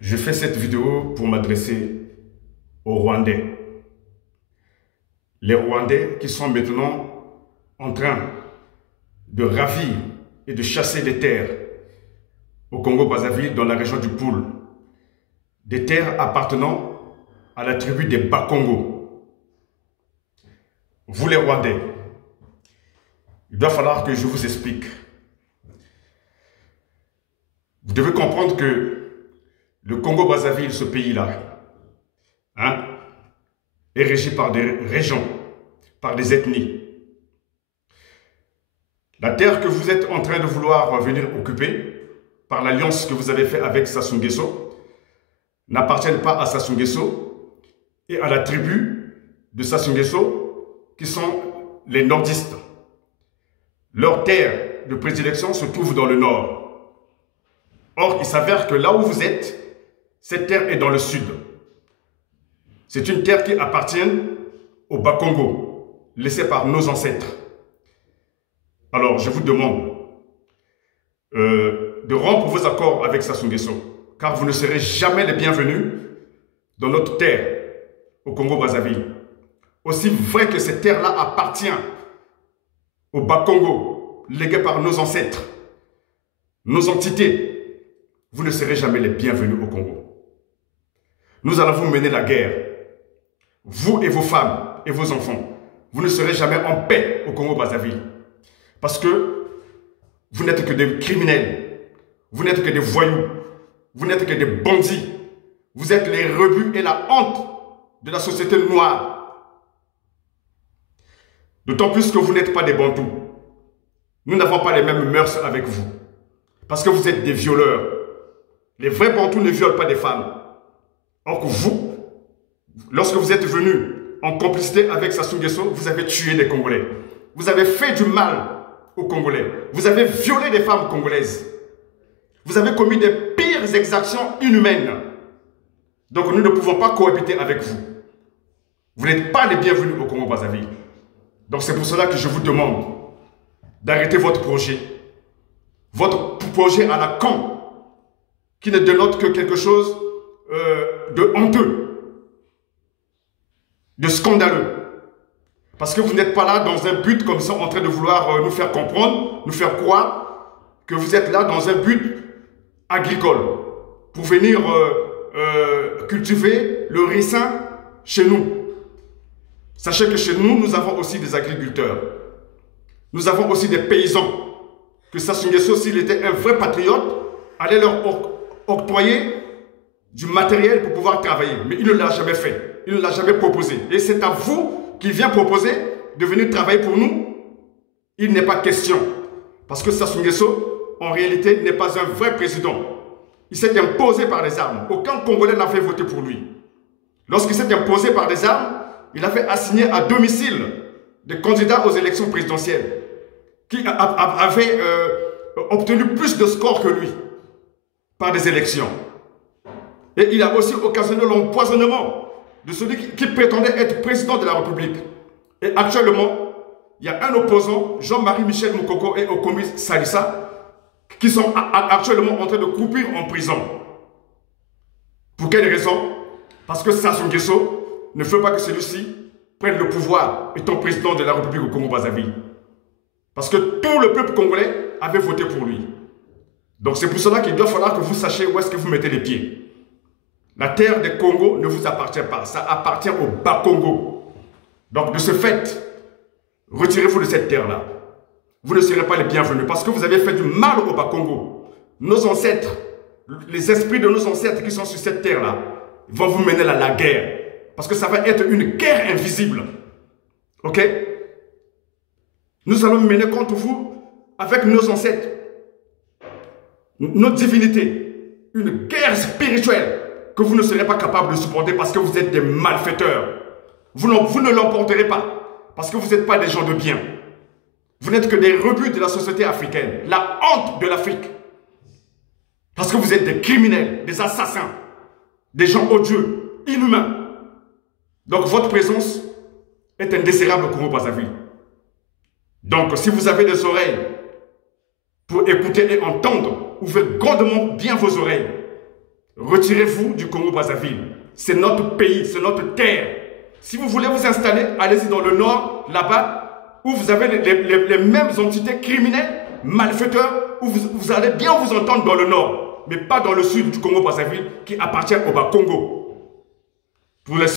Je fais cette vidéo pour m'adresser aux Rwandais. Les Rwandais qui sont maintenant en train de ravir et de chasser des terres au Congo-Brazzaville dans la région du Poul. Des terres appartenant à la tribu des Bakongo. Vous les Rwandais, il doit falloir que je vous explique. Vous devez comprendre que le Congo-Brazzaville, ce pays-là, est régi par des régions, par des ethnies. La terre que vous êtes en train de vouloir venir occuper, par l'alliance que vous avez faite avec Sassou Nguesso, n'appartient pas à Sassou Nguesso et à la tribu de Sassou Nguesso, qui sont les nordistes. Leur terre de prédilection se trouve dans le nord. Or, il s'avère que là où vous êtes, cette terre est dans le sud. C'est une terre qui appartient au Bakongo, laissée par nos ancêtres. Alors, je vous demande de rompre vos accords avec Sassou Nguesso, car vous ne serez jamais les bienvenus dans notre terre, au Congo-Brazzaville. Aussi vrai que cette terre-là appartient au Bakongo, légué par nos ancêtres, nos entités, vous ne serez jamais les bienvenus au Congo. Nous allons vous mener la guerre. Vous et vos femmes et vos enfants, vous ne serez jamais en paix au Congo-Brazzaville. Parce que vous n'êtes que des criminels, vous n'êtes que des voyous, vous n'êtes que des bandits. Vous êtes les rebuts et la honte de la société noire. D'autant plus que vous n'êtes pas des bantous. Nous n'avons pas les mêmes mœurs avec vous. Parce que vous êtes des violeurs. Les vrais bantous ne violent pas des femmes. Or que vous, lorsque vous êtes venus en complicité avec Sassou Nguesso, vous avez tué des Congolais. Vous avez fait du mal aux Congolais. Vous avez violé des femmes congolaises. Vous avez commis des pires exactions inhumaines. Donc nous ne pouvons pas cohabiter avec vous. Vous n'êtes pas les bienvenus au Congo-Brazzaville. Donc c'est pour cela que je vous demande d'arrêter votre projet. Votre projet à la con, qui ne dénote que quelque chose de honteux, de scandaleux. Parce que vous n'êtes pas là dans un but comme ça, en train de vouloir nous faire comprendre, nous faire croire que vous êtes là dans un but agricole, pour venir cultiver le ricin chez nous. Sachez que chez nous, nous avons aussi des agriculteurs. Nous avons aussi des paysans. Que Sassou Nguesso, s'il était un vrai patriote, allait leur octroyer du matériel pour pouvoir travailler. Mais il ne l'a jamais fait. Il ne l'a jamais proposé. Et c'est à vous qu'il vient proposer de venir travailler pour nous. Il n'est pas question. Parce que Sassou Nguesso, en réalité, n'est pas un vrai président. Il s'est imposé par les armes. Aucun Congolais n'a fait voter pour lui. Lorsqu'il s'est imposé par des armes, il a fait assigner à domicile des candidats aux élections présidentielles qui avaient obtenu plus de scores que lui par des élections. Et il a aussi occasionné l'empoisonnement de celui qui prétendait être président de la République. Et actuellement, il y a un opposant, Jean-Marie Michel Moukoko et Okomi Salissa, qui sont actuellement en train de croupir en prison. Pour quelle raison? Parce que Sassou Nguesso ne veut pas que celui-ci prenne le pouvoir étant président de la République au Congo-Brazzaville. Parce que tout le peuple congolais avait voté pour lui. Donc c'est pour cela qu'il doit falloir que vous sachiez où est-ce que vous mettez les pieds. La terre des Congo ne vous appartient pas, ça appartient au Bakongo. Donc de ce fait, retirez-vous de cette terre-là. Vous ne serez pas les bienvenus parce que vous avez fait du mal au Bakongo. Nos ancêtres, les esprits de nos ancêtres qui sont sur cette terre-là, vont vous mener à la guerre. Parce que ça va être une guerre invisible. Ok? Nous allons mener contre vous avec nos ancêtres, nos divinités, une guerre spirituelle que vous ne serez pas capable de supporter parce que vous êtes des malfaiteurs. Vous ne l'emporterez pas parce que vous n'êtes pas des gens de bien. Vous n'êtes que des rebuts de la société africaine, la honte de l'Afrique. Parce que vous êtes des criminels, des assassins, des gens odieux, inhumains. Donc votre présence est indésirable au Congo-Brazzaville. Donc si vous avez des oreilles pour écouter et entendre, ouvrez grandement bien vos oreilles. retirez-vous du Congo-Brazzaville. C'est notre pays, c'est notre terre. Si vous voulez vous installer, allez-y dans le nord, là-bas, où vous avez les mêmes entités criminelles, malfaiteurs, où vous allez bien vous entendre dans le nord, mais pas dans le sud du Congo-Brazzaville qui appartient au Bas-Congo. Pour les